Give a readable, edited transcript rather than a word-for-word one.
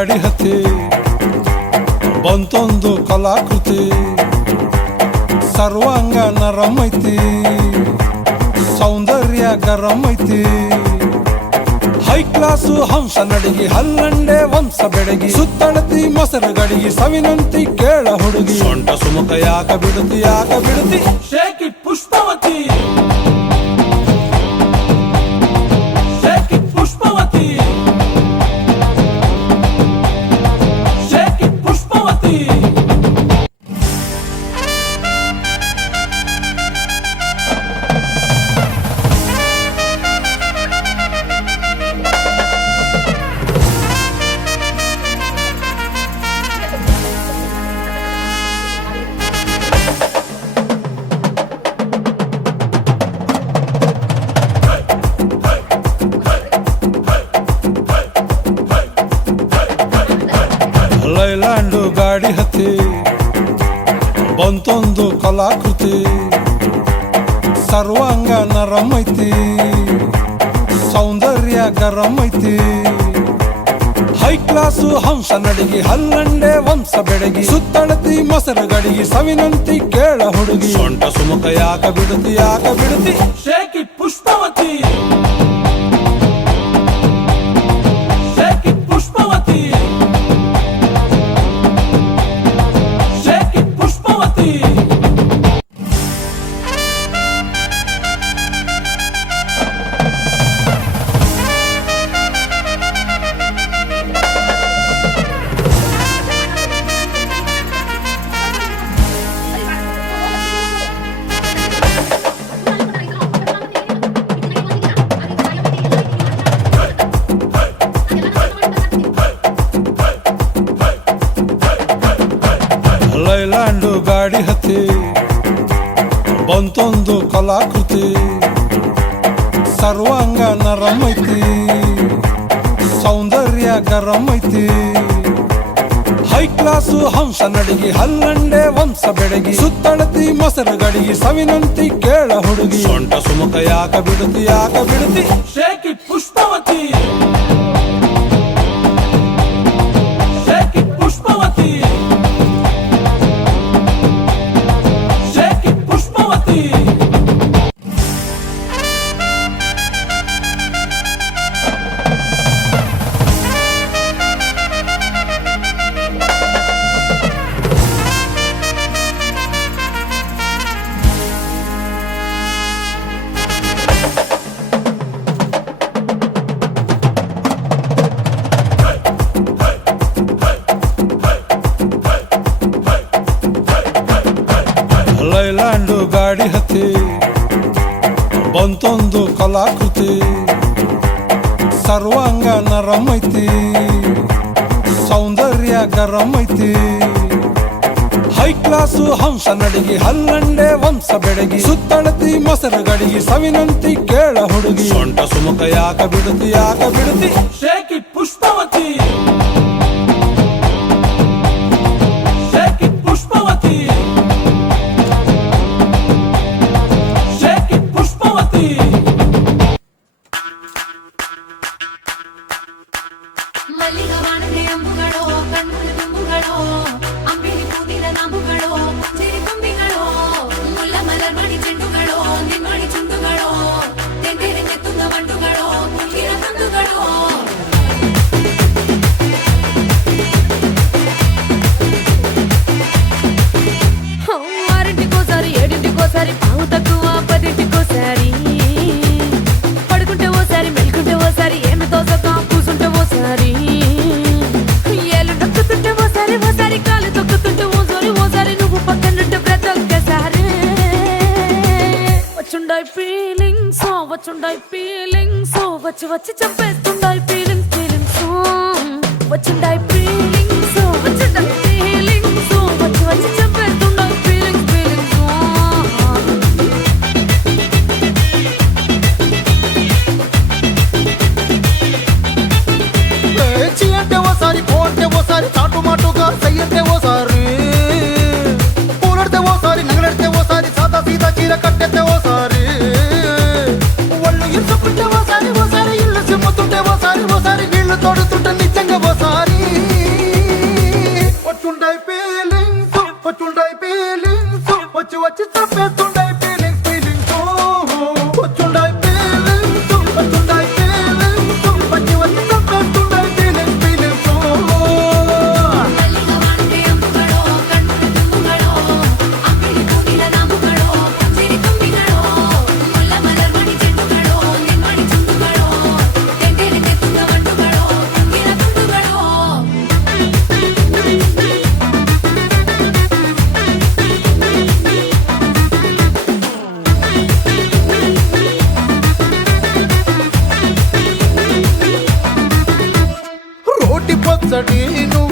ಗಾಡಿ ಹತ್ತಿ ಬಂತೊಂದು ಕಲಾಕೃತಿ ಸರ್ವಾಂಗ ನರಂ ಐತಿ ಸೌಂದರ್ಯ ಗರಂ ಐತಿ ಹೈ ಕ್ಲಾಸು ಹಂಸ ನಡಿಗೆ ಹಲ್ಲಂಡೆ ವಂಶ ಬೆಡಗಿ ಸುತ್ತಳತಿ ಮೊಸರು ಗಡಿಗೆ ಸವಿನಂತಿ ಕೇಳ ಹುಡುಗಿ ಸೊಂಟ ಸುಮುಖ ಯಾಕ ಬಿಡುತ್ತಿ ಶೇಕಿ ಪುಷ್ಪವತಿ ಲೈಲ್ಯಾಂಡು ಗಾಡಿ ಹತ್ತಿ ಬಂತೊಂದು ಕಲಾಕೃತಿ ಸರ್ವಾಂಗ ನರಂ ಐತಿ ಸೌಂದರ್ಯ ಗರಂ ಐತಿ ಹೈ ಕ್ಲಾಸು ಹಂಸ ನಡಿಗೆ ಹಲ್ಲಂಡೆ ವಂಶ ಬೆಡಗಿ ಸುತ್ತಳತಿ ಮೊಸರು ಗಡಿಗೆ ಸವಿನಂತಿ ಕೇಳ ಹುಡುಗಿ ಸೊಂಟ ಸುಮುಖ ಯಾಕ ಬಿಡುತ್ತಿ ಶೇಕಿ ಪುಷ್ಪವತಿ ಲೈಲ್ಯಾಂಡು ಗಾಡಿ ಹತ್ತಿ ಬಂತೊಂದು ಕಲಾಕೃತಿ ಸರ್ವಾಂಗ ನರಂ ಐತಿ ಸೌಂದರ್ಯ ಗರಂ ಐತಿ ಹೈ ಕ್ಲಾಸು ಹಂಸ ನಡಿಗೆ ಹಲ್ಲಂಡೆ ವಂಶ ಬೆಡಗಿ ಸುತ್ತಳತಿ ಮೊಸರು ಗಡಿಗೆ ಸವಿನಂತಿ ಕೇಳ ಹುಡುಗಿ ಸೊಂಟ ಸುಮುಖ ಯಾಕ ಬಿಡುತ್ತಿ ಶೇಕಿ ಪುಷ್ಪವತಿ ಲೈಲ್ಯಾಂಡು ಗಾಡಿ ಹತ್ತಿ ಬಂತೊಂದು ಕಲಾಕೃತಿ ಸರ್ವಾಂಗ ನರಂ ಐತಿ ಸೌಂದರ್ಯ ಗರಂ ಐತಿ ಹೈ ಕ್ಲಾಸು ಹಂಸ ನಡಿಗೆ ಹಲ್ಲಂಡೆ ವಂಶ ಬೆಡಗಿ ಸುತ್ತಳತಿ ಮೊಸರು ಗಡಿಗೆ ಸವಿನಂತಿ ಕೇಳ ಹುಡುಗಿ ಸೊಂಟ ಸುಮುಖ ಯಾಕ ಬಿಡುತ್ತಿ ಶೇಕಿ ಪುಷ್ಪವತಿ ಮಲ್ಲಿಗವಾಣದೆ ಅಂಬುಗಳೋ ಕಣ್ಣುಗಳು ತುಂಬುಗಳೋ ಅಂಬಿಲಿ ಕೂದಿನ ನಾಂಬುಗಳೋ ಸಿರಿ ತುಂಬಿಗಳೋ ಮುಲ್ಲ ಮಲರ್ ಮಣಿ ಚೆಂಡುಗಳೋ ನಿಮ್ಮಣಿ ಚುಂಡುಗಳೋ ತೆಂಗೆರೆ ಕೆತ್ತುಂಗ ಬಂಡುಗಳೋ ಮುಗಿರ ತಂದುಗಳೋ ఆరింటికోసారి ఏడింటికోసారి పావు తక్కువ పదింటికోసారి పడుకుంటే ఓసారి మెలుకుంటే ఓసారి ఏమి తోసక కూసుంటే ఓసారి ఏళ్ళు నొక్కుతుంటే ఓసారి కాలు తొక్కుతుంటే ఓసారి నువ్వు పక్కనుంటే బ్రతొక్కసారి వచ్చుండాయి ఫీలింగ్స్ వచ్చి చంపేస్తుండాయి ఫీలింగ్స్ వచ్చుండాయి ఫీలింగ్స్ వచ్చి చంపేస్తుండాయి ఫీలింగ్స్ అంటే ఓసారి పోంటే ఓసారి చాటు మాటుగా సయ్యంటే ఓసారి పూలడితే ఓసారి నగలడితే ఓసారి సాదా సీదా చీర కట్టెత్తే ఓసారి ఒళ్ళు ఇరుసుకుంటే ఓసారి ఇల్లు సిమ్ముతుంటే ఓసారి నీళ్లు తోడుతుంటే నిజంగా ఓసారి ముచ్చటి నువ్వు